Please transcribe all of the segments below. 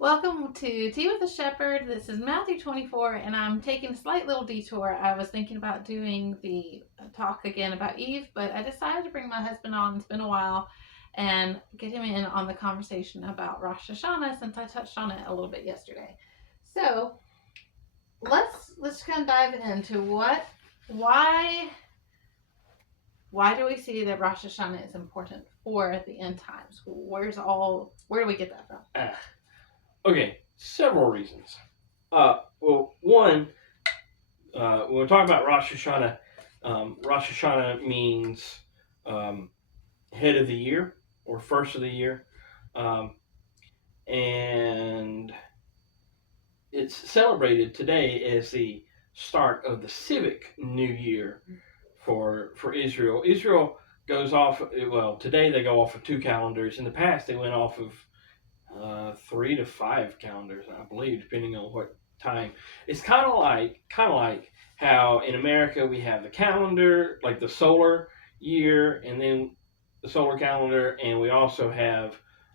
Welcome to Tea with a Shepherd. This is Matthew 24, and I'm taking a slight little detour. I was thinking about doing the talk again about Eve, but I decided to bring my husband on. It's been a while, and get him in on the conversation about Rosh Hashanah since I touched on it a little bit yesterday. So let's kind of dive into why do we see that Rosh Hashanah is important for the end times? Where do we get that from? Okay, several reasons. One, when we talk about Rosh Hashanah, Rosh Hashanah means head of the year or first of the year, and it's celebrated today as the start of the civic new year for Israel. Israel goes off. Well, today they go off of 2 calendars. In the past, they went off of 3 to 5 calendars, I believe, depending on what time. It's kind of like how in America we have the calendar, like the solar year, and then the solar calendar, and we also have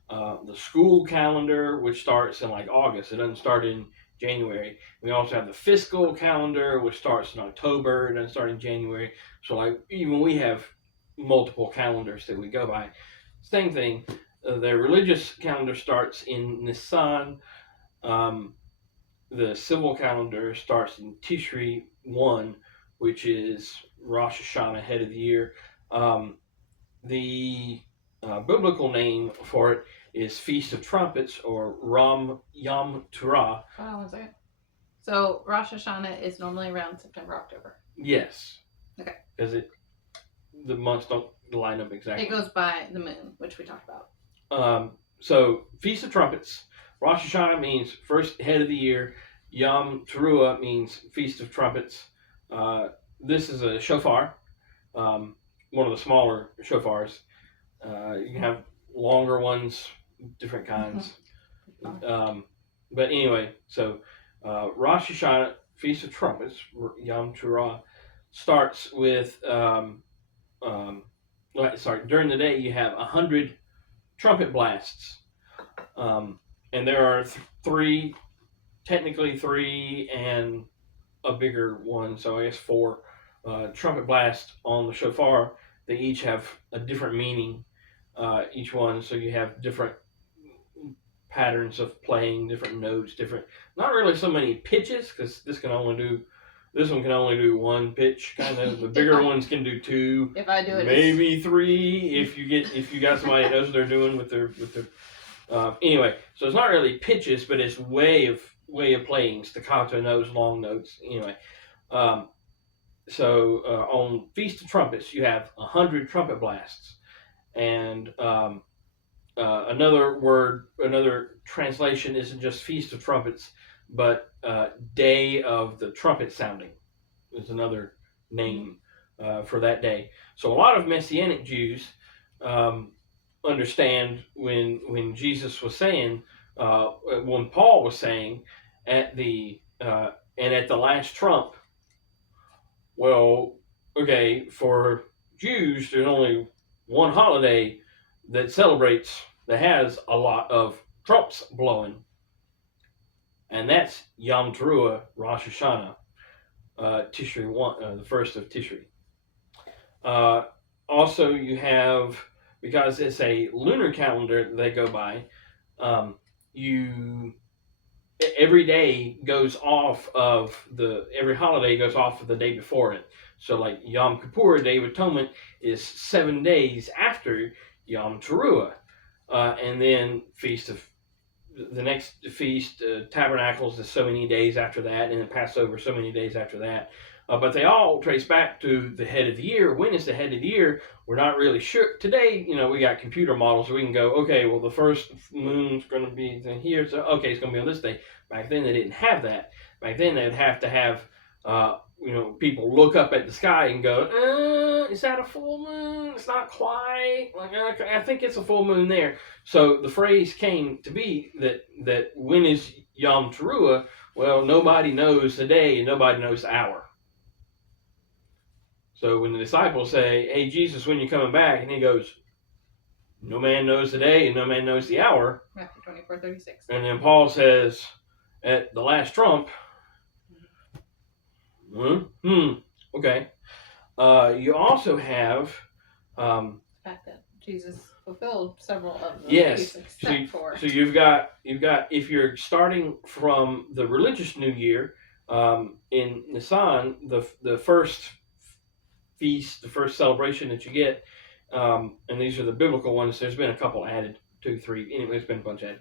the school calendar, which starts in like August. It doesn't start in January. We also have the fiscal calendar, which starts in October. It doesn't start in January. So like even we have multiple calendars that we go by. Same thing. The religious calendar starts in Nisan. The civil calendar starts in Tishri 1, which is Rosh Hashanah, head of the year. The biblical name for it is Feast of Trumpets, or Yom Teruah. Hold on one second. So Rosh Hashanah is normally around September, October. Yes. Okay. Because the months don't line up exactly. It goes by the moon, which we talked about. So Feast of Trumpets. Rosh Hashanah means first head of the year. Yom Teruah means Feast of Trumpets. This is a shofar, one of the smaller shofars. You can have longer ones, different kinds. But anyway, so Rosh Hashanah, Feast of Trumpets, Yom Teruah, starts with, during the day you have 100 trumpet blasts. And there are technically three and a bigger one, so I guess 4 trumpet blasts on the shofar. They each have a different meaning, each one, so you have different patterns of playing, different notes, not really so many pitches, because this one can only do 1 pitch, kind of. The bigger ones can do 2. If I do it, maybe 3 if you got somebody that knows what they're doing with their. Anyway, so it's not really pitches, but it's way of playing, staccato notes, long notes. Anyway, so on Feast of Trumpets, you have 100 trumpet blasts, and another translation isn't just Feast of Trumpets, but Day of the Trumpet Sounding is another name for that day. So a lot of Messianic Jews understand when Jesus was saying, when Paul was saying at the last trump. Well, okay, for Jews, there's only one holiday that has a lot of trumps blowing, and that's Yom Teruah, Rosh Hashanah, Tishri 1, the first of Tishri. Also, you have, because it's a lunar calendar they go by, every day goes off of every holiday goes off of the day before it. So like Yom Kippur, Day of Atonement, is 7 days after Yom Teruah. And then the next feast, Tabernacles, is so many days after that, and then Passover so many days after that. But they all trace back to the head of the year. When is the head of the year? We're not really sure. Today, we got computer models, so we can go, okay, well, the first moon's going to be here, so okay, it's going to be on this day. Back then, they didn't have that. Back then, they would have to have, people look up at the sky and go, is that a full moon? It's not quite. Like, I think it's a full moon there. So the phrase came to be that when is Yom Teruah? Well, nobody knows the day and nobody knows the hour. So when the disciples say, hey, Jesus, when you coming back? And he goes, no man knows the day and no man knows the hour. Matthew 24:36. And then Paul says, at the last trump, okay. You also have, The fact that Jesus fulfilled several of the yes. feasts except for. So you've got if you're starting from the religious New Year, in Nisan, the first feast, the first celebration that you get, and these are the biblical ones. There's been a couple added, 2, 3. Anyway, there's been a bunch added.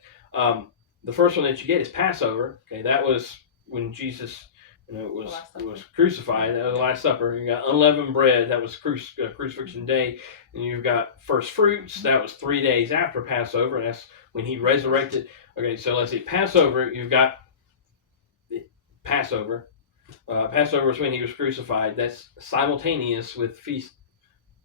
The first one that you get is Passover. Okay, that was when Jesus, was crucified. That was the Last Supper. You got unleavened bread. That was crucifixion day. And you've got first fruits. That was 3 days after Passover. And that's when he resurrected. Okay, so let's see. Passover. You've got Passover. Passover is when he was crucified. That's simultaneous with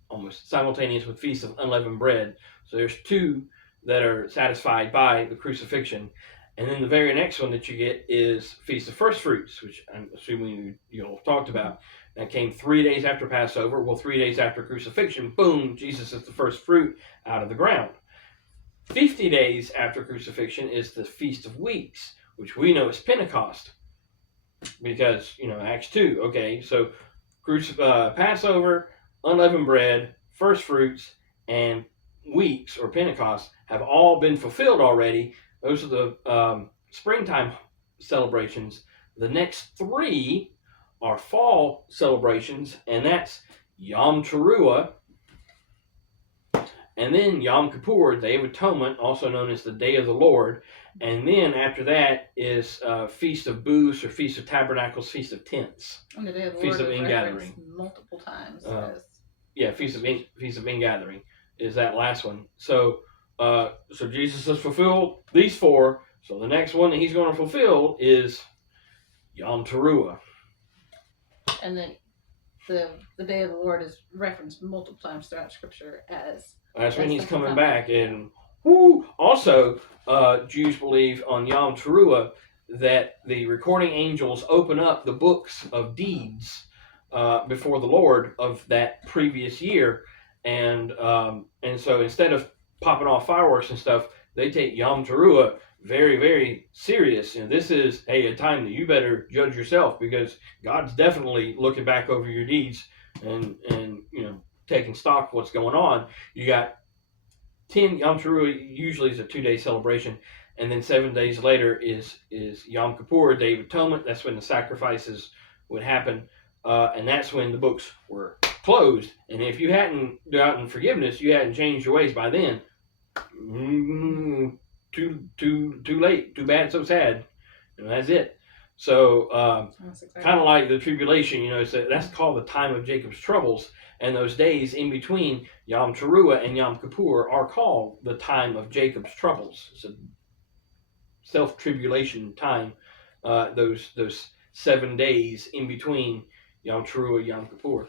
almost simultaneous with Feast of Unleavened Bread. So there's 2 that are satisfied by the crucifixion. And then the very next one that you get is Feast of First Fruits, which I'm assuming you'll have talked about. That came 3 days after Passover. Well, 3 days after crucifixion, boom, Jesus is the first fruit out of the ground. 50 days after crucifixion is the Feast of Weeks, which we know is Pentecost. Because, Acts 2. Okay, so Passover, unleavened bread, first fruits, and weeks or Pentecost have all been fulfilled already. Those are the springtime celebrations. The next 3 are fall celebrations, and that's Yom Teruah, and then Yom Kippur, Day of Atonement, also known as the Day of the Lord. And then after that is Feast of Booths or Feast of Tabernacles, Feast of Tents. And the Day of the Feast Lord of is Ingathering. multiple times. Feast of Ingathering is that last one. So Jesus has fulfilled these 4. So the next one that he's going to fulfill is Yom Teruah. And then the Day of the Lord is referenced multiple times throughout Scripture as. That's when he's coming back. And also, Jews believe on Yom Teruah that the recording angels open up the books of deeds before the Lord of that previous year, and so instead of popping off fireworks and stuff, they take Yom Teruah very, very serious. And this is a time that you better judge yourself, because God's definitely looking back over your deeds and taking stock of what's going on. You got 10 Yom Teruah usually is a 2-day celebration, and then 7 days later is Yom Kippur, Day of Atonement. That's when the sacrifices would happen, and that's when the books were closed. And if you hadn't gotten forgiveness, you hadn't changed your ways by then. Too late, too bad, so sad, and that's it. So kind of like the tribulation, that's called the time of Jacob's troubles. And those days in between Yom Teruah and Yom Kippur are called the time of Jacob's troubles. It's a self-tribulation time. Those 7 days in between Yom Teruah and Yom Kippur.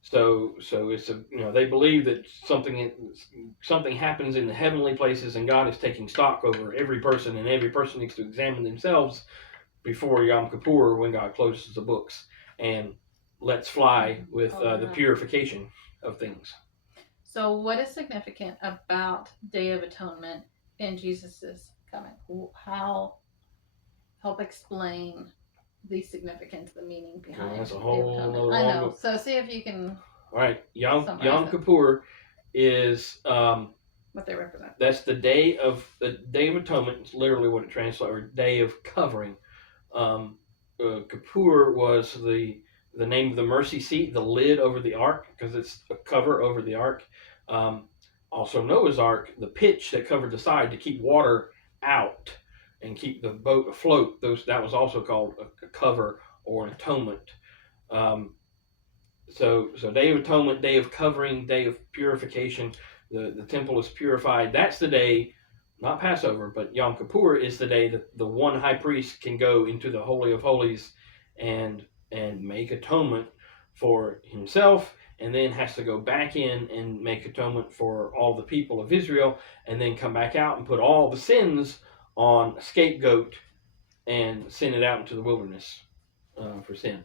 So it's they believe that something happens in the heavenly places, and God is taking stock over every person, and every person needs to examine themselves before Yom Kippur, when God closes the books and lets fly with the purification of things. So what is significant about Day of Atonement in Jesus' coming? Help explain the significance, the meaning behind that's a whole Atonement. I know. So see if you can. All right, Yom Kippur is what they represent. That's the Day of Atonement. It's literally what it translates, or Day of Covering. Kippur was the name of the mercy seat, the lid over the ark, because it's a cover over the ark. Also Noah's Ark, the pitch that covered the side to keep water out and keep the boat afloat. That was also called a cover or an atonement. So Day of Atonement, Day of Covering, Day of Purification. The temple is purified. That's the day, not Passover, but Yom Kippur is the day that the one high priest can go into the Holy of Holies and make atonement for himself, and then has to go back in and make atonement for all the people of Israel, and then come back out and put all the sins on a scapegoat and send it out into the wilderness for sin.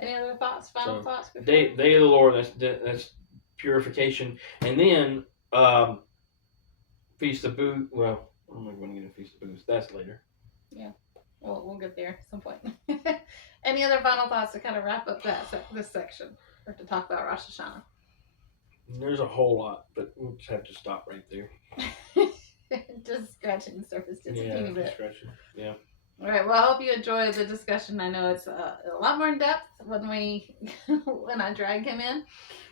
Any other thoughts? Final thoughts? Day of the Lord. That's purification, and then Feast of Booths. Well, I'm not going to get into Feast of Booths. That's later. Yeah. Well, we'll get there at some point. Any other final thoughts to kind of wrap up this section, or to talk about Rosh Hashanah? There's a whole lot, but we'll just have to stop right there. Just scratching the surface just a Yeah, teeny bit. scratching. Yeah. All right. Well, I hope you enjoyed the discussion. I know it's a lot more in depth when I drag him in,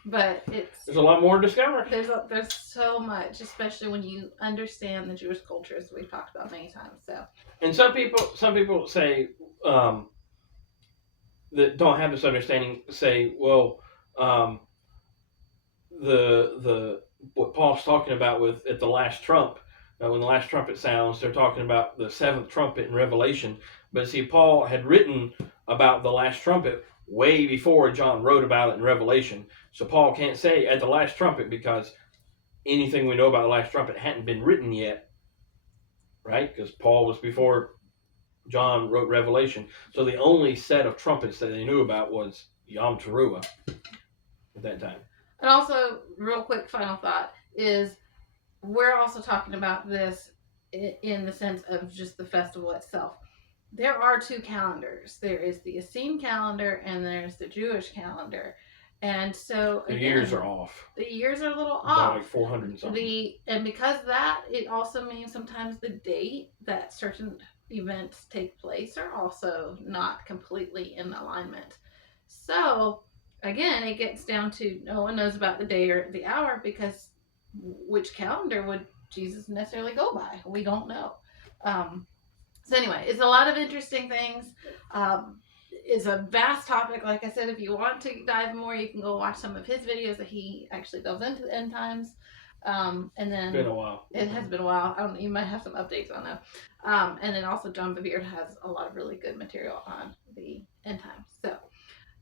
but there's a lot more to discover. There's so much, especially when you understand the Jewish culture, as we've talked about many times. So. And some people say that don't have this understanding say, well, the what Paul's talking about with at the last trump, when the last trumpet sounds, they're talking about the seventh trumpet in Revelation. But see, Paul had written about the last trumpet way before John wrote about it in Revelation. So Paul can't say at the last trumpet because anything we know about the last trumpet hadn't been written yet, right? Because Paul was before John wrote Revelation. So the only set of trumpets that they knew about was Yom Teruah at that time. And also, real quick final thought is we're also talking about this in the sense of just the festival itself. There are two calendars. There is the Essene calendar and there's the Jewish calendar. And so the years are off. The years are a little about off. Like 400 and something. And because of that, it also means sometimes the date that certain events take place are also not completely in alignment. So again, it gets down to no one knows about the day or the hour because which calendar would Jesus necessarily go by? We don't know. So anyway, it's a lot of interesting things. It's a vast topic. Like I said, if you want to dive more, you can go watch some of his videos that he actually delves into the end times. And then it's been a while. It has been a while. I don't know, you might have some updates on that. And then also John Bevere has a lot of really good material on the end times. So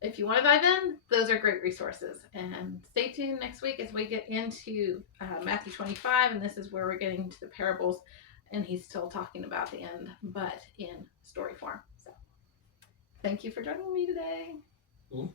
if you want to dive in, those are great resources. And stay tuned next week as we get into Matthew 25, and this is where we're getting to the parables, and he's still talking about the end, but in story form. So thank you for joining me today. Mm-hmm.